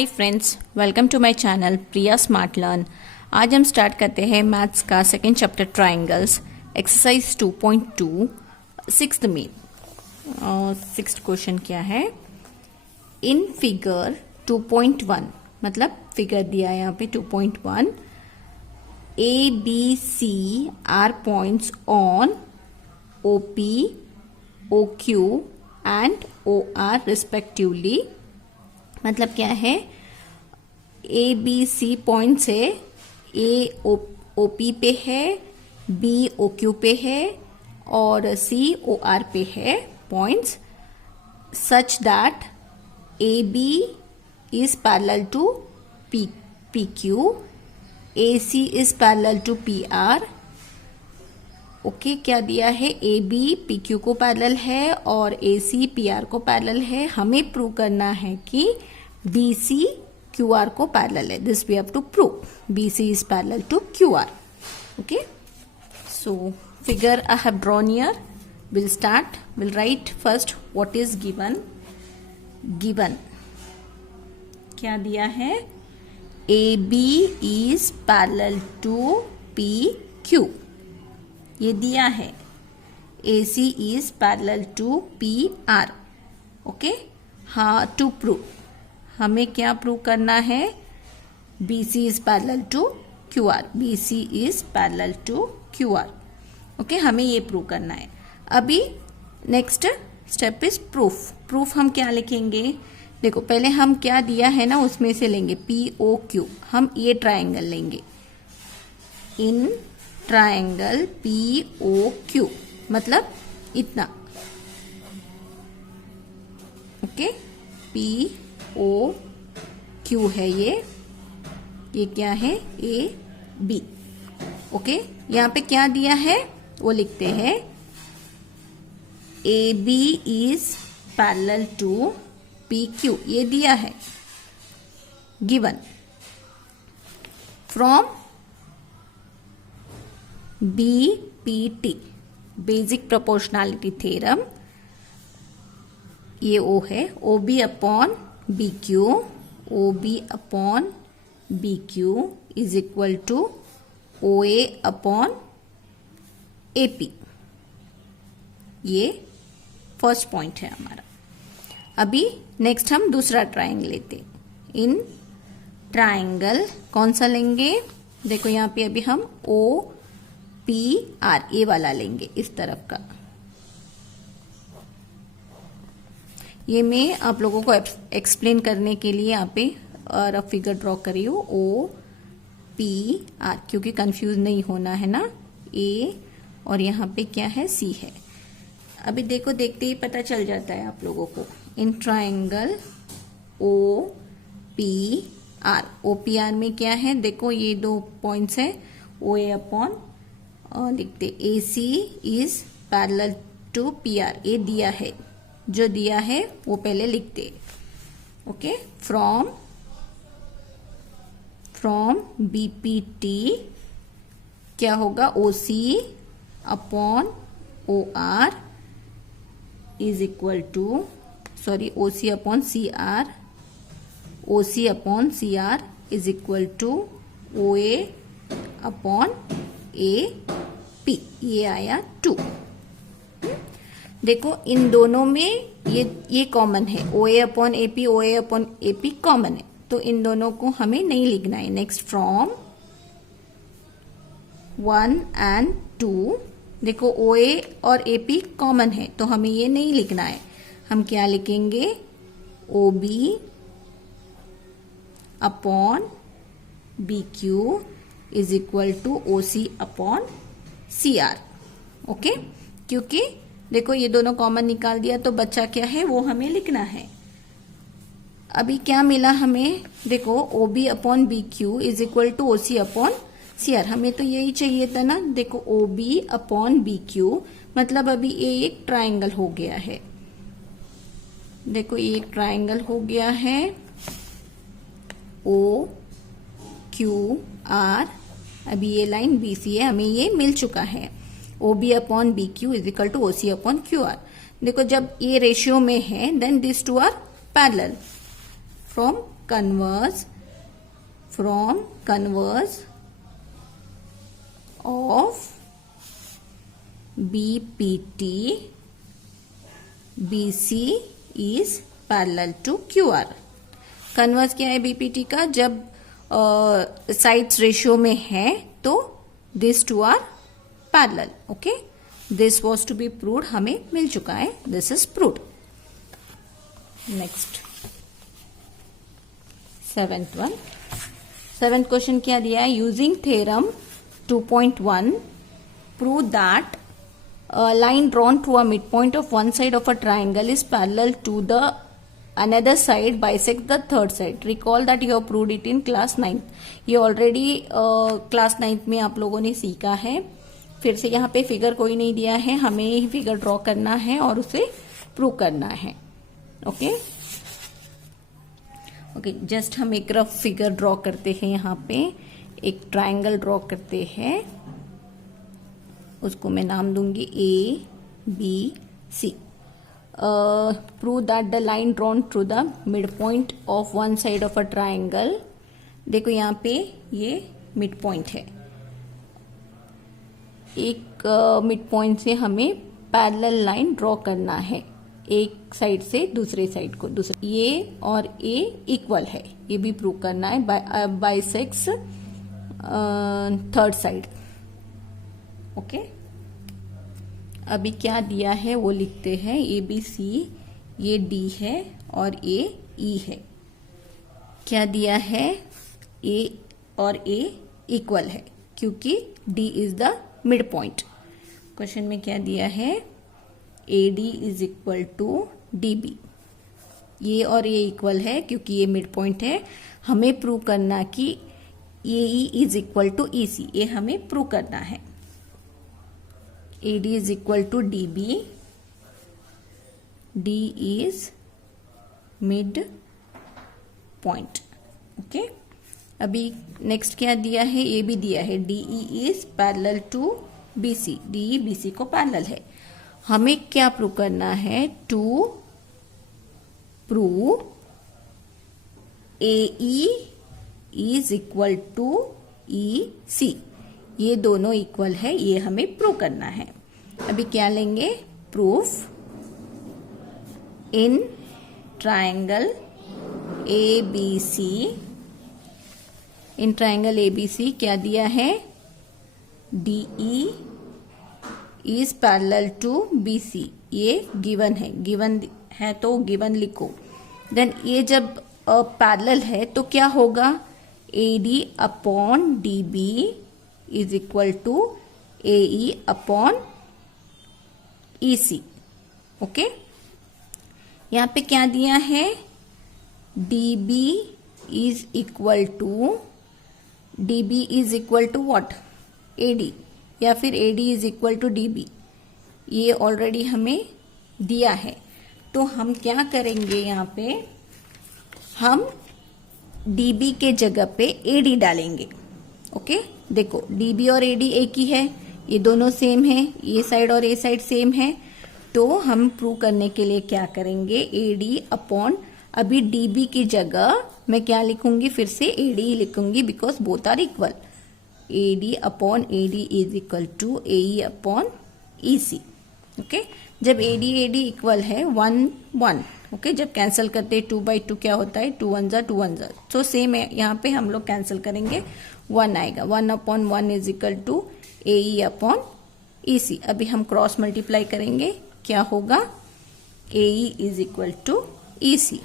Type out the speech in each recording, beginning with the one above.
Hi friends, welcome to my channel Priya smart learn. आज हम start करते हैं मैथ्स का second chapter triangles, exercise 2.2 sixth में। सिक्स्थ क्वेश्चन क्या है? इन फिगर 2.1, मतलब फिगर दिया है यहाँ पे 2.1, A B C are points on O P O Q and O R respectively. मतलब क्या है, ए बी सी पॉइंट्स है, ए ओ पी पे है, बी ओ क्यू पे है और सी ओ आर पे है points, such that A B is parallel to P Q, A C is parallel to P R. Okay, क्या दिया है? ए बी पी क्यू को पैरेलल है और ए सी पी आर को पैरेलल है। हमें प्रूव करना है कि बी सी क्यू आर को पैरेलल है। This we have to prove, B C is parallel to Q R. Okay, so figure I have drawn here. Will start, will write first what is given. Given क्या दिया है? A B is parallel to P Q, ये दिया है। A C is parallel to P R. Okay, हाँ, to prove हमें क्या prove करना है? B C is parallel to Q R, B C is parallel to Q R. Okay, हमें ये प्रूव करना है। अभी next step is proof. Proof हम क्या लिखेंगे? देखो, पहले हम क्या दिया है ना उसमें से लेंगे पी ओ क्यू। हम ये ट्राइंगल लेंगे, in triangle P O Q, मतलब इतना। ओके, पी ओ क्यू है ये क्या है? A B. ओके, यहाँ पे क्या दिया है वो लिखते हैं। A B is parallel to P Q, ये दिया है given from BPT, basic proportionality theorem. ये ओ है, O B upon B Q, O B upon B Q is equal to O A upon A P. ये first point है हमारा। अभी next हम दूसरा ट्राइंगल लेते। इन ट्राइंगल कौन सा लेंगे? देखो यहाँ पे अभी हम ओ पी आर ए वाला लेंगे, इस तरफ का। ये मैं आप लोगों को एक्सप्लेन करने के लिए यहाँ पे रफ फिगर ड्रॉ करी हूँ, ओ पी आर, क्योंकि कंफ्यूज नहीं होना है ना। ए और यहाँ पे क्या है? सी है। अभी देखो, देखते ही पता चल जाता है आप लोगों को। In triangle O P R, O P R में क्या है? देखो, ये दो पॉइंट्स है, ओ ए अपॉन लिखते A C is parallel to P R. A दिया है, जो दिया है वो पहले लिखते। ओके, फ्रॉम बीपीटी क्या होगा? O C upon O R is equal to, sorry, O C upon C R, O C upon C R is equal to O A upon A P. ये आया 2। देखो, इन दोनों में ये कॉमन है, O A upon A P, O A upon A P common है, तो इन दोनों को हमें नहीं लिखना है। नेक्स्ट, फ्रॉम 1 एंड 2, देखो ओ ए और ए पी कॉमन है, तो हमें ये नहीं लिखना है। हम क्या लिखेंगे? O B upon B Q is equal to O C upon C R. Okay, क्योंकि देखो ये दोनों कॉमन निकाल दिया, तो बच्चा क्या है वो हमें लिखना है। अभी क्या मिला हमें? देखो, O B upon B Q is equal to O C upon C R. हमें तो यही चाहिए था ना। देखो, O B upon B Q, मतलब अभी ये एक ट्राइंगल हो गया है। देखो, ये एक ट्राइंगल हो गया है, ओ क्यू आर। अभी ये लाइन बी सी है, हमें ये मिल चुका है। O B upon B Q is equal to O C upon Q R. देखो, जब ये रेशियो में है, then this two are parallel from converse of BPT BC is parallel to QR। Converse क्या है बीपीटी का? जब साइड्स रेशियो में है तो this two are parallel. Okay, this was to be proved, हमें मिल चुका है, this is proved. Next seventh question क्या दिया है? Using theorem 2.1 prove that line drawn through a midpoint of one side of a triangle is parallel to the another side bisects the third side। Recall that you have proved it in class 9th। ये already class 9th में आप लोगों ने सीखा है। फिर से यहाँ पे फिगर कोई नहीं दिया है, हमें ही फिगर ड्रॉ करना है और उसे प्रूव करना है। ओके ओके, जस्ट हम एक रफ फिगर ड्रॉ करते हैं। यहाँ पे एक ट्राइंगल ड्रॉ करते हैं, उसको मैं नाम दूंगी ABC। Prove that the line drawn through the mid point of one side of a triangle. देखो यहाँ पे ये मिड पॉइंट है, एक मिड पॉइंट से हमें पैरेलल लाइन ड्रॉ करना है, एक साइड से दूसरे साइड को। दूसरे ये और ए इक्वल है, ये भी प्रूव करना है। Bisects third side. ओके, अभी क्या दिया है वो लिखते हैं। ABC ये D है और A E है। क्या दिया है? A और A इक्वल है क्योंकि D is the mid point. Question में क्या दिया है? AD is equal to DB। ये और ये इक्वल है क्योंकि ये मिड पॉइंट है। हमें प्रूव करना कि AE is equal to EC, ये हमें प्रूव करना है। AD is equal to DB, D is mid point। Okay, अभी नेक्स्ट क्या दिया है? ये भी दिया है DE is parallel to BC। DE BC को पैरेलल है। हमें क्या प्रूव करना है? To prove AE is equal to EC। ये दोनों इक्वल है, ये हमें प्रूव करना है। अभी क्या लेंगे? Proof in triangle ABC। In triangle ABC क्या दिया है? DE is parallel to BC। ये गिवन है, गिवन है तो गिवन लिखो। देन ये जब पैरेलल है तो क्या होगा? AD upon DB is equal to AE upon EC। Okay, यहाँ पे क्या दिया है? DB is equal to what? AD, या फिर AD is equal to DB। ये ऑलरेडी हमें दिया है, तो हम क्या करेंगे? यहाँ पे हम DB के जगह पे AD डालेंगे। ओके, देखो DB और AD एक ही है, ये दोनों सेम है, ये साइड और ये साइड सेम है। तो हम प्रूव करने के लिए क्या करेंगे? AD अपॉन, अभी DB की जगह मैं क्या लिखूंगी? फिर से AD ही लिखूंगी because both are equal. AD upon AD is equal to AE upon EC। Okay, जब AD इक्वल है 1 1। ओके, जब कैंसिल करते हैं 2/2 क्या होता है? 2 1 2 1। तो सेम है, यहाँ पे हम लोग कैंसिल करेंगे, 1 आएगा। 1 upon 1 is equal to AE upon EC। अभी हम क्रॉस मल्टीप्लाई करेंगे, क्या होगा? AE is equal to EC।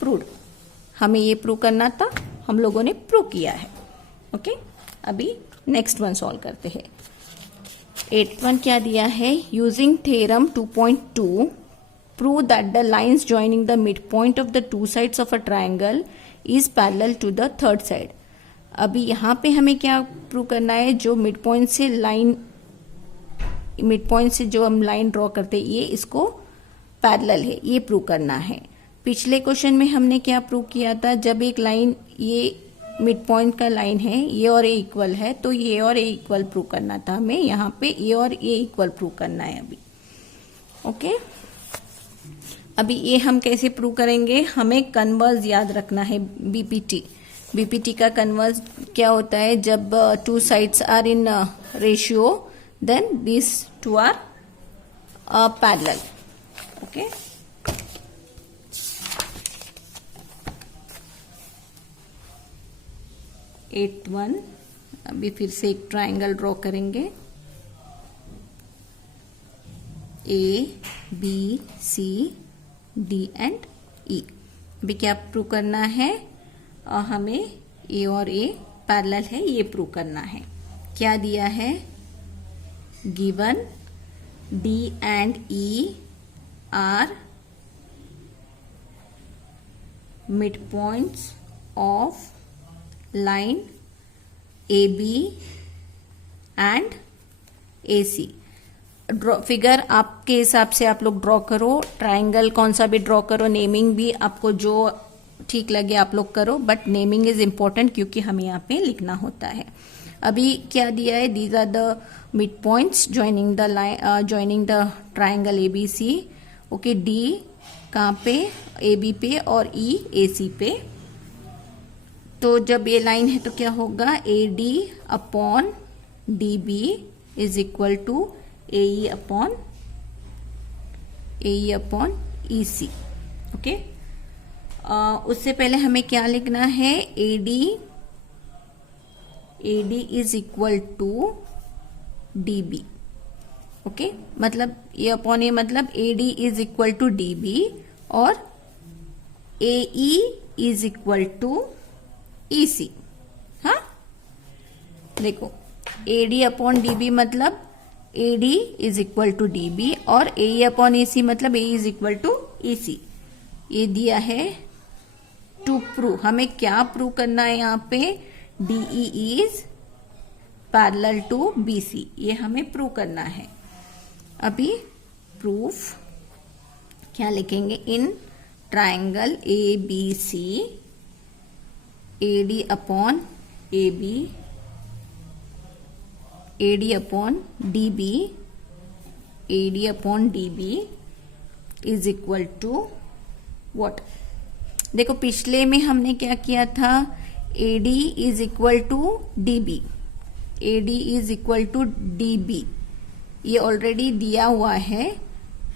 Proved. हमें ये प्रूव करना था, हम लोगों ने प्रूव किया है। ओके, अभी नेक्स्ट वन सॉल्व करते हैं। 8th वन क्या दिया है? Using theorem 2.2 prove that the lines joining the mid point of the two sides of a triangle is parallel to the third side. अभी यहाँ पे हमें क्या प्रूव करना है? जो मिड पॉइंट से जो हम लाइन ड्रॉ करते हैं, ये इसको पैरेलल है, ये प्रूव करना है। पिछले क्वेश्चन में हमने क्या प्रूव किया था? जब एक लाइन, ये मिड पॉइंट का लाइन है, ये और ए इक्वल है, तो ये और ए इक्वल प्रूव करना था हमें। यहाँ पे ए और ए इक्वल प्रूव करना है अभी। ओके, अभी ये हम कैसे प्रूव करेंगे, हमें कन्वर्स याद रखना है। बीपीटी का कन्वर्स क्या होता है, जब two sides are in ratio then this two are parallel. Okay, eight one. अभी फिर से एक ट्राइंगल ड्रॉ करेंगे, A B C D and E. अभी क्या प्रूव करना है, हमें ए और ए पैरेलल है ये प्रूव करना है। क्या दिया है, given D and E are mid points of line A B and A C. Figure आपके हिसाब से आप लोग ड्रॉ करो, ट्राइंगल कौन सा भी ड्रॉ करो, नेमिंग भी आपको जो ठीक लगे आप लोग करो, बट नेमिंग इज इम्पोर्टेंट क्योंकि हमें यहाँ पे लिखना होता है। अभी क्या दिया है, these are the mid points joining the line, joining the triangle A B C. Okay, D कहाँ पे, ए बी पे, और ई ए सी पे। तो जब ये लाइन है तो क्या होगा, A D upon D B is equal to A E upon E C. Okay, उससे पहले हमें क्या लिखना है, A D is equal to D B. Okay, मतलब ये अपॉन ए मतलब A D is equal to D B और A E is equal to E C. हाँ, देखो A D upon D B मतलब A D is equal to D B और A E upon ए सी मतलब ए is equal to E सी। ये दिया है to prove. हमें क्या प्रूव करना है यहाँ पे, D E is parallel to B C, ये हमें प्रूव करना है। अभी प्रूफ क्या लिखेंगे, in triangle A B C A D upon A B, A D upon D B, A D upon D B is equal to what. देखो पिछले में हमने क्या किया था, A D is equal to D B, A D is equal to D B, ये already दिया हुआ है।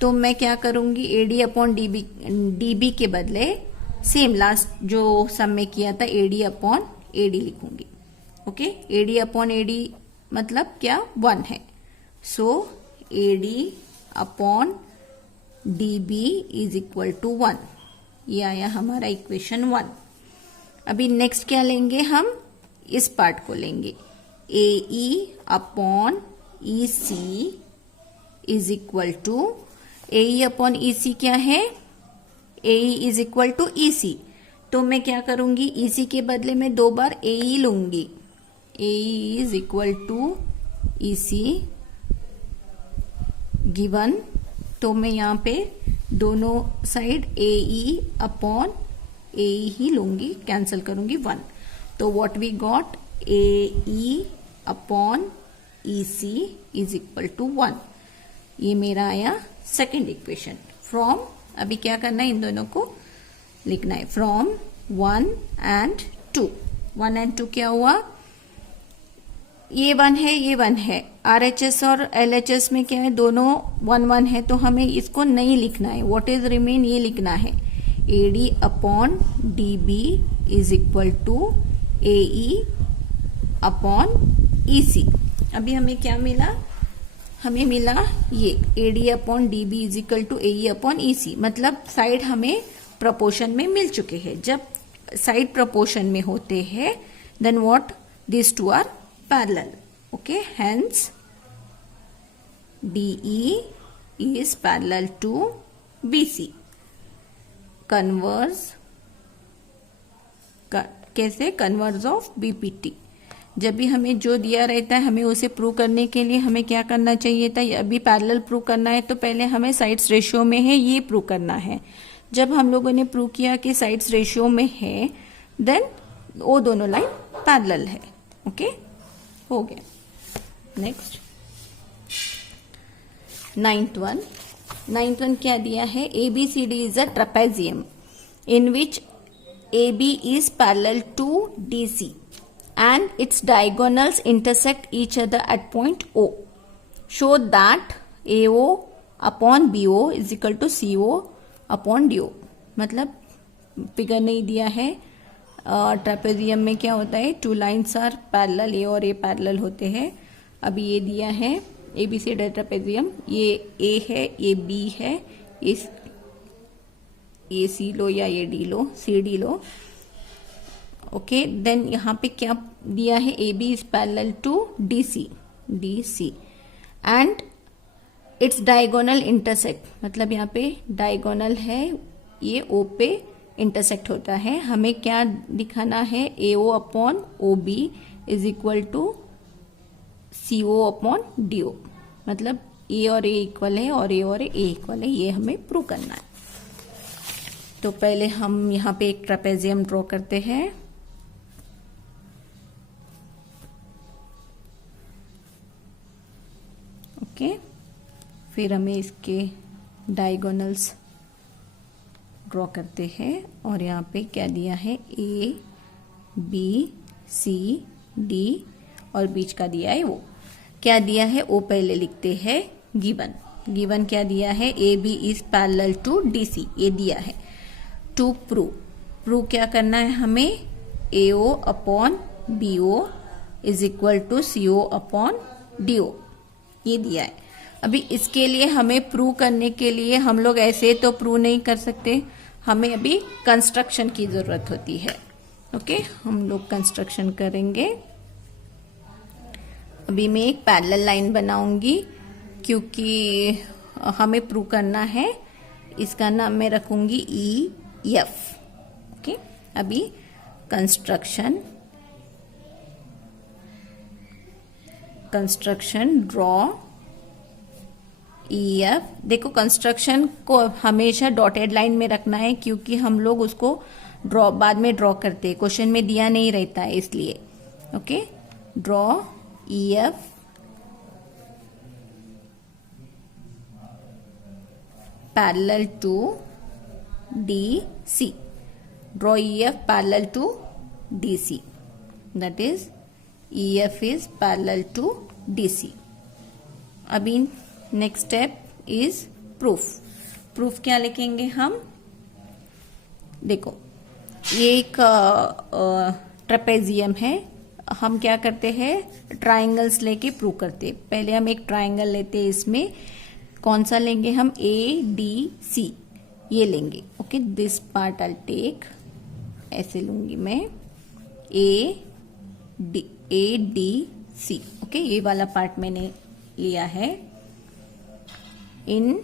तो मैं क्या करूंगी, A D upon D B के बदले सेम लास्ट जो सम में किया था A D upon A D लिखूंगी। Okay, A D upon A D मतलब क्या, 1 है। So A D upon D B is equal to 1। ये आया हमारा इक्वेशन 1। अभी नेक्स्ट क्या लेंगे हम, इस पार्ट को लेंगे, A E upon E C is equal to, A E upon E C क्या है, A E is equal to E C. तो मैं क्या करूंगी, ई सी के बदले में 2 बार ए ई लूंगी, A E is equal to E C given. तो मैं यहाँ पे दोनों साइड ए ई अपॉन ए ही लूंगी, कैंसिल करूंगी 1। तो what we got, A E upon E C is equal to 1। ये मेरा आया सेकेंड इक्वेशन फ्रॉम, अभी क्या करना है, इन दोनों को लिखना है, फ्रॉम 1 and 2। 1 and 2 क्या हुआ, ये 1 है ये 1 है, RHS और LHS में क्या है, दोनों 1 1 है, तो हमें इसको नहीं लिखना है। व्हाट इज रिमेन, ये लिखना है, A D upon D B is equal to A E upon E C. अभी हमें क्या मिला, हमें मिला ये A D upon D B is equal to A E upon E C, मतलब साइड हमें प्रपोर्शन में मिल चुके हैं। जब साइड प्रपोर्शन में होते हैं then what, this two are parallel. Okay, hence DE is parallel to BC। Converse कैसे, कन्वर्स ऑफ BPT। जब भी हमें जो दिया रहता है हमें उसे प्रूव करने के लिए हमें क्या करना चाहिए था, अभी पैरेलल प्रूव करना है तो पहले हमें साइड्स रेशियो में है ये प्रूव करना है। जब हम लोगों ने प्रूव किया कि साइड्स रेशियो में है देन वो दोनों लाइन पैरेलल है। ओके, हो गया। Next 9th one, ninth one क्या दिया है, ABCD is a trapezium in which AB is parallel to DC and its diagonals intersect each other at point O. Show that AO upon BO is equal to CO upon DO. मतलब figure नहीं दिया है। Trapezium में क्या होता है, two lines are parallel, ए और ए parallel होते हैं। अभी ये दिया है ABCD ट्रेपेजियम, ये A है, ये B है, ये सी लो या ये डी लो, CD लो। ओके, देन यहाँ पे क्या दिया है, AB is parallel to DC and its diagonal intersect, मतलब यहाँ पे डायगोनल है, ये O पे इंटरसेक्ट होता है। हमें क्या दिखाना है, AO upon OB is equal to CO upon DO, मतलब A और A इक्वल है और A और A इक्वल है, ये हमें प्रूव करना है। तो पहले हम यहाँ पे एक ट्रेपेजियम ड्रॉ करते हैं। ओके, फिर हमें इसके डायगोनल्स ड्रॉ करते हैं और यहाँ पे क्या दिया है, A B C D और बीच का दिया है वो क्या दिया है, O पहले लिखते हैं। गिवन क्या दिया है, AB is parallel to DC, ये दिया है। टू प्रूव क्या करना है हमें, AO upon BO is equal to CO upon DO, ये दिया है। अभी इसके लिए हमें प्रूव करने के लिए हम लोग ऐसे तो प्रूव नहीं कर सकते, हमें अभी कंस्ट्रक्शन की जरूरत होती है। ओके, हम लोग कंस्ट्रक्शन करेंगे। अभी मैं एक पैरेलल लाइन बनाऊंगी क्योंकि हमें प्रूव करना है। इसका नाम मैं रखूंगी EF। ओके, अभी कंस्ट्रक्शन ड्रॉ EF। देखो, कंस्ट्रक्शन को हमेशा डॉटेड लाइन में रखना है क्योंकि हम लोग उसको बाद में ड्रॉ करते हैं, क्वेश्चन में दिया नहीं रहता है इसलिए। Okay, draw EF parallel to DC। Draw EF parallel to DC, that is EF is parallel to DC। अभी नेक्स्ट स्टेप इज प्रूफ क्या लिखेंगे हम, देखो ये एक ट्रेपेजियम है, हम क्या करते हैं, ट्राइंगल्स लेके प्रूव करते हैं। पहले हम एक ट्राइंगल लेते हैं, इसमें कौन सा लेंगे हम, ADC ये लेंगे। Okay, this part I take, ऐसे लूंगी मैं ADC। ओके, ये वाला पार्ट मैंने लिया है इन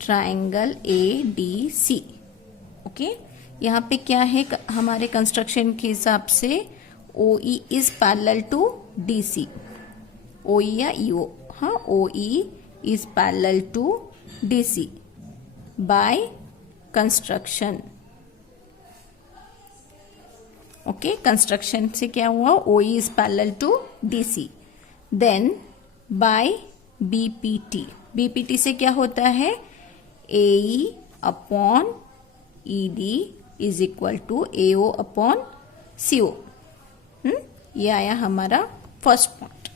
ट्राइंगल ADC। ओके, यहाँ पे क्या है हमारे कंस्ट्रक्शन के हिसाब से, OE is parallel to DC, OE या EO, हाँ OE is parallel to DC by construction. Okay, construction से क्या हुआ, OE is parallel to DC, then by BPT से क्या होता है, AE upon ED is equal to AO upon CO। ये आया हमारा first point.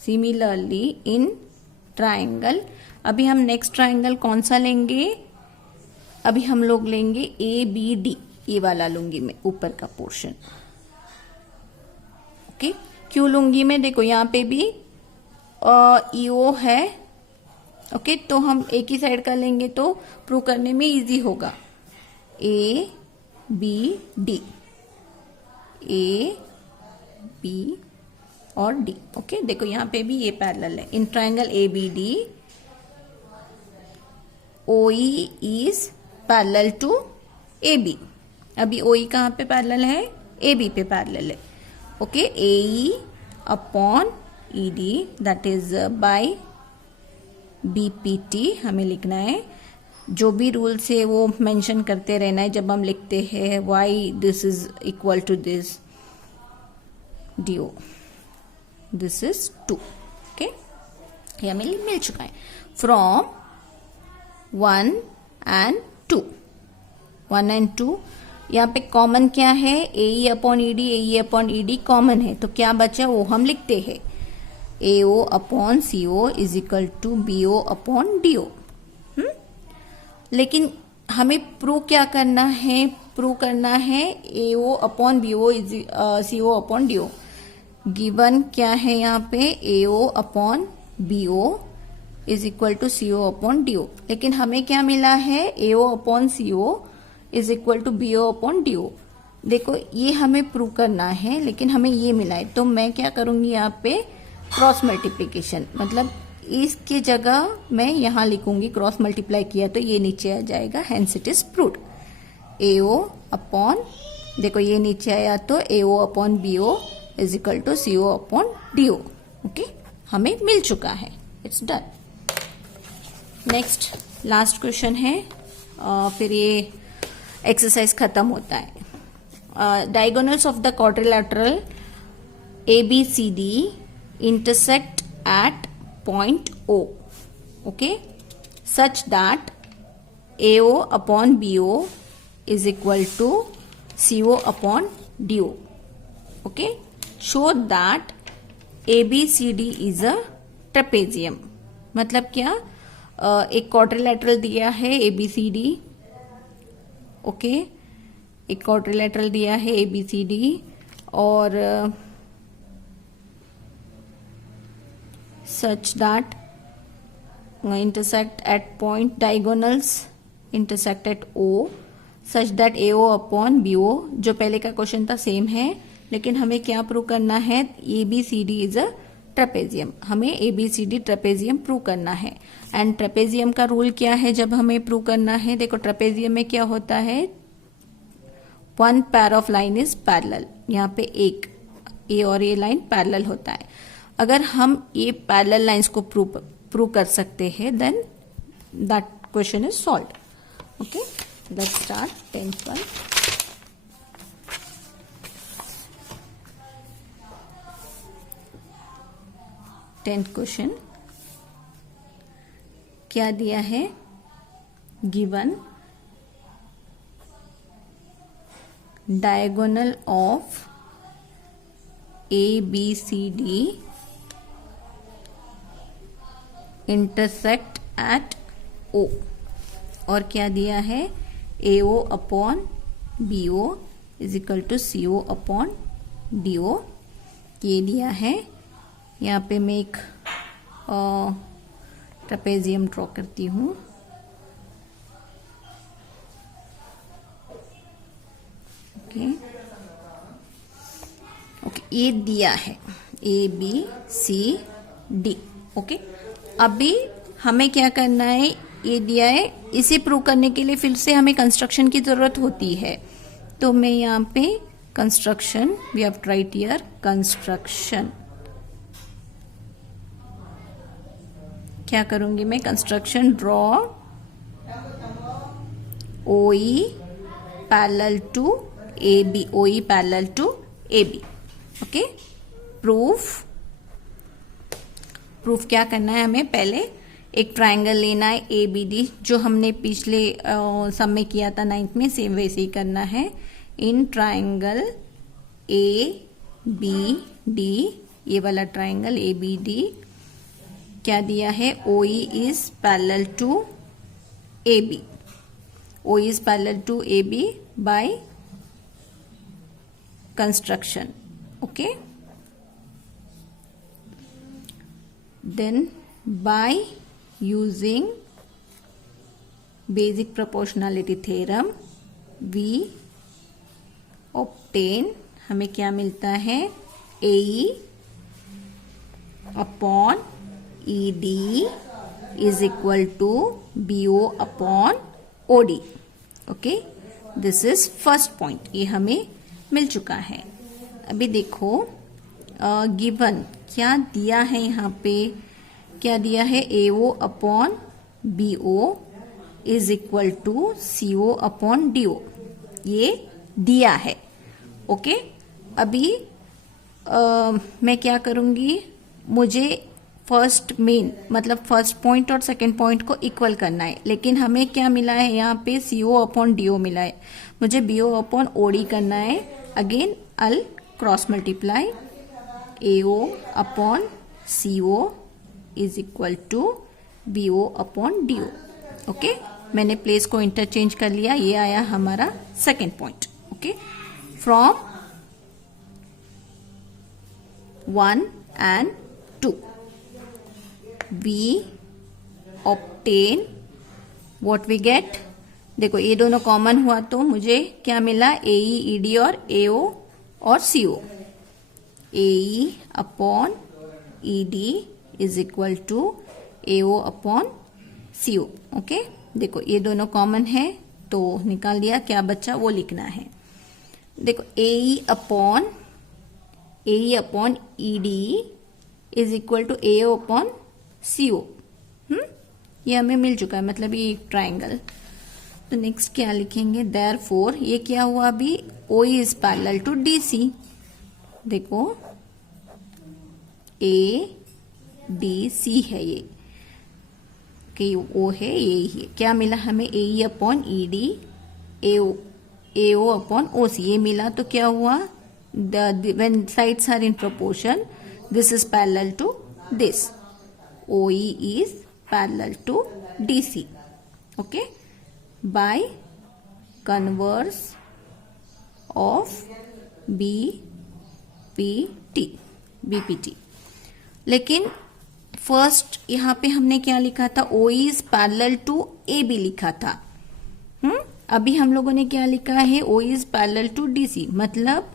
Similarly in triangle, अभी हम नेक्स्ट ट्राइंगल कौन सा लेंगे, अभी हम लोग लेंगे ABD, ये वाला लूंगी मैं, ऊपर का पोर्शन। ओके, क्यों लूंगी मैं, देखो यहाँ पे भी EO है। ओके, तो हम एक ही साइड का लेंगे तो प्रूव करने में इजी होगा। ABD, AB और D। ओके, देखो यहाँ पे भी ये पैरेलल है। In triangle ABD OE is parallel to AB। अभी OE कहाँ पे पैरेलल है, AB पे पैरेलल है। Okay, AE upon ED that is by BPT हमें लिखना है। जो भी रूल्स है वो मेंशन करते रहना है जब हम लिखते हैं, why this is equal to this DO। This is 2. Okay, ये हमें मिल चुका है. From 1 and 2. 1 and 2. यहाँ पे कॉमन क्या है? AE upon ED. AE upon ED common है, तो क्या बचा वो हम लिखते हैं. AO upon CO is equal to BO upon DO. लेकिन हमें प्रूव क्या करना है? प्रूव करना है AO upon BO is CO upon DO. Given क्या है यहाँ पे? AO upon BO is equal to CO upon DO. लेकिन हमें क्या मिला है? AO upon CO is equal to BO upon DO. देखो ये हमें प्रूव करना है, लेकिन हमें ये मिला है, तो मैं क्या करूंगी यहाँ पे? क्रॉस मल्टीप्लीकेशन, मतलब इसकी जगह मैं यहाँ लिखूंगी क्रॉस मल्टीप्लाई किया तो ये नीचे आ जाएगा. Hence it is proved. AO upon, देखो ये नीचे आया तो AO upon BO is equal to CO upon DO. Okay, हमें मिल चुका है. It's done. Next last question है, फिर ये एक्सरसाइज खत्म होता है. Diagonals of the quadrilateral ABCD intersect at point O, okay, such that AO upon BO is equal to CO upon DO. Okay, show that ABCD is a trapezium. मतलब क्या? एक quadrilateral दिया है ABCD. ओके, एक quadrilateral दिया है ABCD और such that intersect at point, diagonals intersect at O such that AO upon BO. जो पहले का क्वेश्चन था सेम है, लेकिन हमें क्या प्रूव करना है? ABCD is a trapezium. हमें ABCD ट्रेपेजियम प्रूव करना है. एंड ट्रेपेजियम का रूल क्या है जब हमें प्रूव करना है? देखो ट्रेपेजियम में क्या होता है? One pair of line is parallel. यहाँ पे एक ए और ए लाइन पैरेलल होता है. अगर हम ये पैरेलल लाइंस को प्रूव कर सकते हैं, then that question is solved. Okay, let's start 10th one. Tenth question क्या दिया है? Given diagonal of ABCD intersect at O. और क्या दिया है? AO upon BO is equal to CO upon DO. ये दिया है. यहाँ पे मैं एक ट्रेपेजियम ड्रॉ करती हूँ. ओके, ये दिया है ABCD. ओके, अभी हमें क्या करना है? ये दिया है, इसे प्रूव करने के लिए फिर से हमें कंस्ट्रक्शन की जरूरत होती है. तो मैं यहाँ पे construction, we have to write here construction. क्या करूंगी मैं? Construction draw OE parallel to AB. OE parallel to AB. Okay, proof क्या करना है हमें? पहले एक ट्रायंगल लेना है ABD, जो हमने पिछले सम में किया था 9th में, सेम वैसे ही करना है. इन ट्रायंगल ABD, ये वाला ट्रायंगल ABD क्या दिया है? OE is parallel to AB. OE is parallel to AB by construction. Okay, then by using basic proportionality theorem we obtain, हमें क्या मिलता है? AE upon ED is equal to BO upon OD. Okay, this is first point. ये हमें मिल चुका है. अभी देखो गिवन क्या दिया है? यहाँ पे क्या दिया है? AO upon BO is equal to CO upon DO. ये दिया है. ओके, अभी मैं क्या करूँगी, मुझे फर्स्ट मेन मतलब फर्स्ट पॉइंट और सेकंड पॉइंट को इक्वल करना है, लेकिन हमें क्या मिला है यहाँ पे CO अपॉन DO मिला है, मुझे BO अपॉन OD करना है। Again all cross multiply AO upon CO is equal to BO upon DO। Okay, मैंने प्लेस को इंटरचेंज कर लिया, ये आया हमारा second point. Okay, from 1 and 2 we obtain what we get। देखो ये दोनों कॉमन हुआ तो मुझे क्या मिला, AE ED और AO और CO। AE upon ED is equal to AO upon CO। Okay, देखो ये दोनों कॉमन है तो निकाल दिया, क्या बच्चा वो लिखना है। देखो AE upon ED is equal to AO upon CO। ये हमें मिल चुका है, मतलब ये एक ट्राइंगल। तो नेक्स्ट क्या लिखेंगे, देयरफॉर ये क्या हुआ अभी, OE is parallel to DC। देखो ADC है ये कि O है, यही है। क्या मिला हमें, AE upon ED AO upon OC, ये मिला तो क्या हुआ, when sides are in proportion this is parallel to this, OE is parallel to DC। okay, by converse of BPT। लेकिन फर्स्ट यहाँ पे हमने क्या लिखा था, OE is parallel to AB लिखा था। अभी हम लोगों ने क्या लिखा है, OE is parallel to DC, मतलब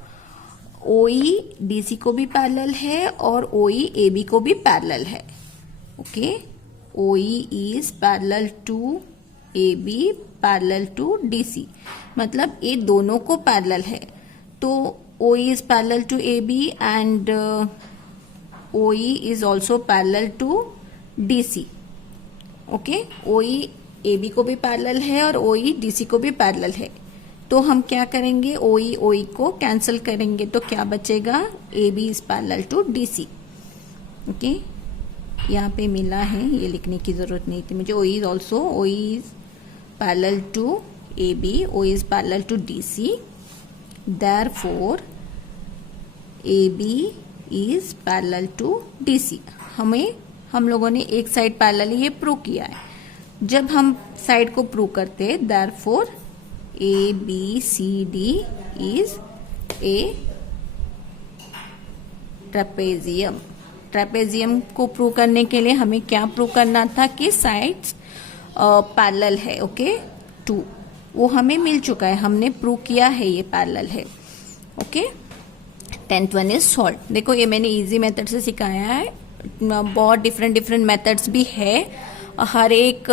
OE DC को भी पैरेलल है और OE AB को भी पैरेलल है। Okay, OE is parallel to AB parallel to DC, मतलब ये दोनों को पैरेलल है। तो OE is parallel to AB and OE is also parallel to DC। Okay, OE AB को भी पैरेलल है और OE DC को भी पैरेलल है। तो हम क्या करेंगे, OE को कैंसिल करेंगे तो क्या बचेगा, AB is parallel to DC। Okay, यहाँ पे मिला है, ये लिखने की जरूरत नहीं थी मुझे। OE is parallel to AB, OE is parallel to DC, therefore AB is parallel to DC। हम लोगों ने एक साइड पैरेलल ये प्रूव किया है। जब हम साइड को प्रूव करते हैं, therefore ABCD is a trapezium. Trapezium को प्रूव करने के लिए हमें क्या प्रूव करना था कि साइड्स पैरेलल है। ओके, 2 वो हमें मिल चुका है, हमने प्रूव किया है ये पैरेलल है। Okay, 10th one is solve. देखो ये मैंने इजी मेथड से सिखाया है, बहुत डिफरेंट मेथड्स भी है, हर एक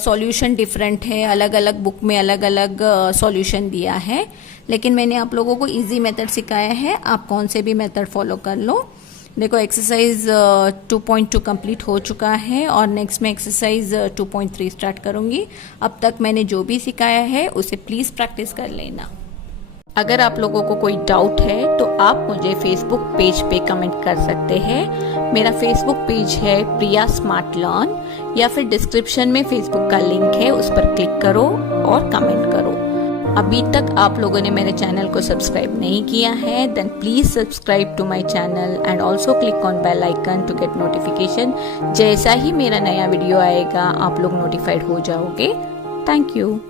सॉल्यूशन डिफरेंट है, अलग अलग बुक में अलग अलग सॉल्यूशन दिया है, लेकिन मैंने आप लोगों को इजी मेथड सिखाया है, आप कौन से भी मेथड फॉलो कर लो। देखो एक्सरसाइज 2.2 कंप्लीट हो चुका है और नेक्स्ट में एक्सरसाइज 2.3 स्टार्ट करूंगी। अब तक मैंने जो भी सिखाया है उसे प्लीज प्रैक्टिस कर लेना। अगर आप लोगों को कोई डाउट है तो आप मुझे फेसबुक पेज पे कमेंट कर सकते हैं। मेरा फेसबुक पेज है प्रिया स्मार्ट लर्न, या फिर डिस्क्रिप्शन में फेसबुक का लिंक है, उस पर क्लिक करो और कमेंट करो। अभी तक आप लोगों ने मेरे चैनल को सब्सक्राइब नहीं किया है, then please subscribe to my channel and also click on bell icon to get notification. जैसा ही मेरा नया वीडियो आएगा आप लोग नोटिफाइड हो जाओगे। Thank you.